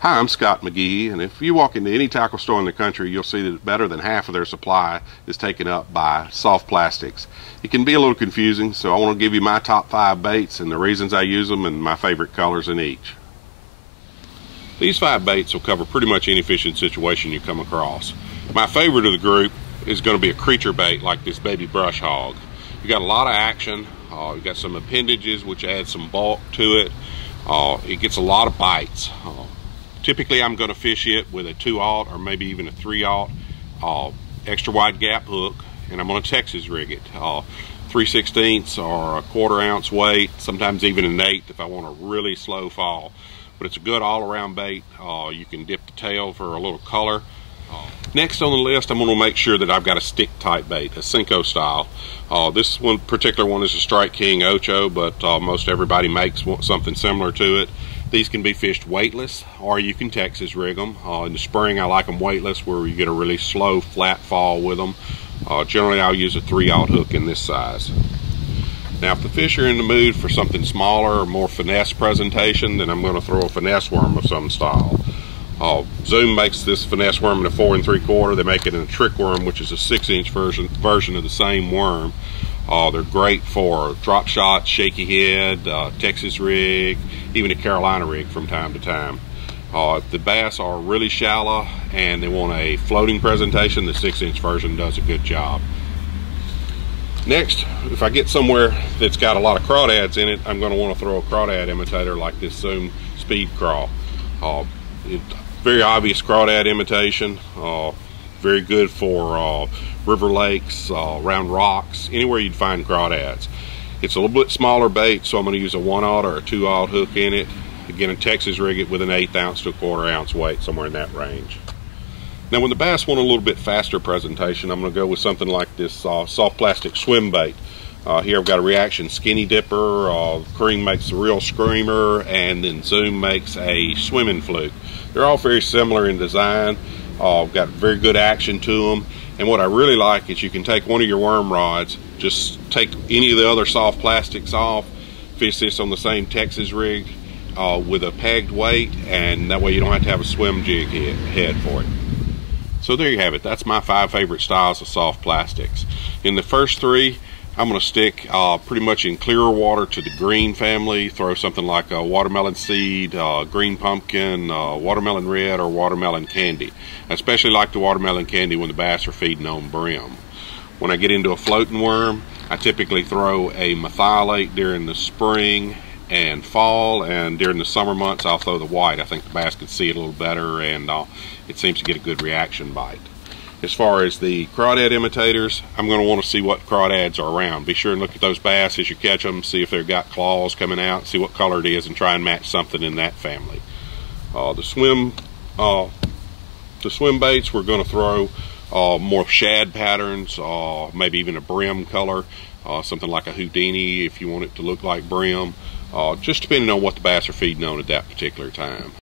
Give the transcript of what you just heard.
Hi, I'm Scott McGee, and if you walk into any tackle store in the country, you'll see that better than half of their supply is taken up by soft plastics. It can be a little confusing, so I want to give you my top 5 baits and the reasons I use them and my favorite colors in each. These 5 baits will cover pretty much any fishing situation you come across. My favorite of the group is going to be a creature bait like this baby Brush Hog. You got a lot of action, you got some appendages which add some bulk to it. It gets a lot of bites. Typically I'm going to fish it with a 2/0 or maybe even a 3/0 extra wide gap hook, and I'm going to Texas rig it. 3/16 or a 1/4 ounce weight, sometimes even an 1/8 if I want a really slow fall. But it's a good all-around bait. You can dip the tail for a little color. Next on the list, I'm going to make sure that I've got a stick type bait, a Senko style. This one particular one is a strike King Ojo, but most everybody makes something similar to it. These can be fished weightless, or you can Texas rig them. In the spring I like them weightless, where you get a really slow flat fall with them. Generally I'll use a 3/0 hook in this size. Now if the fish are in the mood for something smaller or more finesse presentation, then I'm going to throw a finesse worm of some style. Zoom makes this finesse worm in a 4 3/4. They make it in a trick worm, which is a 6-inch version of the same worm. They're great for drop shot, shaky head, Texas rig, even a Carolina rig from time to time. If the bass are really shallow and they want a floating presentation, the 6-inch version does a good job. Next, if I get somewhere that's got a lot of crawdads in it, I'm going to want to throw a crawdad imitator like this Zoom Speed Craw. Very obvious crawdad imitation, very good for river lakes, around rocks, anywhere you'd find crawdads. It's a little bit smaller bait, so I'm going to use a 1/0 or a 2/0 hook in it. Again, a Texas rig it with an 1/8 ounce to a 1/4 ounce weight, somewhere in that range. Now when the bass want a little bit faster presentation, I'm going to go with something like this soft plastic swim bait. Here I've got a Reaction Skinny Dipper, Cream makes the Real Screamer, and then Zoom makes a Swimming Fluke. They're all very similar in design, got very good action to them, and what I really like is you can take one of your worm rods, just take any of the other soft plastics off, fish this on the same Texas rig with a pegged weight, and that way you don't have to have a swim jig head for it. So there you have it. That's my 5 favorite styles of soft plastics. In the first 3, I'm going to stick pretty much in clearer water to the green family. Throw something like a watermelon seed, green pumpkin, watermelon red, or watermelon candy. I especially like the watermelon candy when the bass are feeding on brim. When I get into a floating worm, I typically throw a methylate during the spring and fall, and during the summer months I'll throw the white. I think the bass can see it a little better, and it seems to get a good reaction bite. As far as the crawdad imitators, I'm going to want to see what crawdads are around. Be sure and look at those bass as you catch them, see if they've got claws coming out, see what color it is, and try and match something in that family. The swim baits, we're going to throw more shad patterns, maybe even a brim color, something like a Houdini if you want it to look like brim, just depending on what the bass are feeding on at that particular time.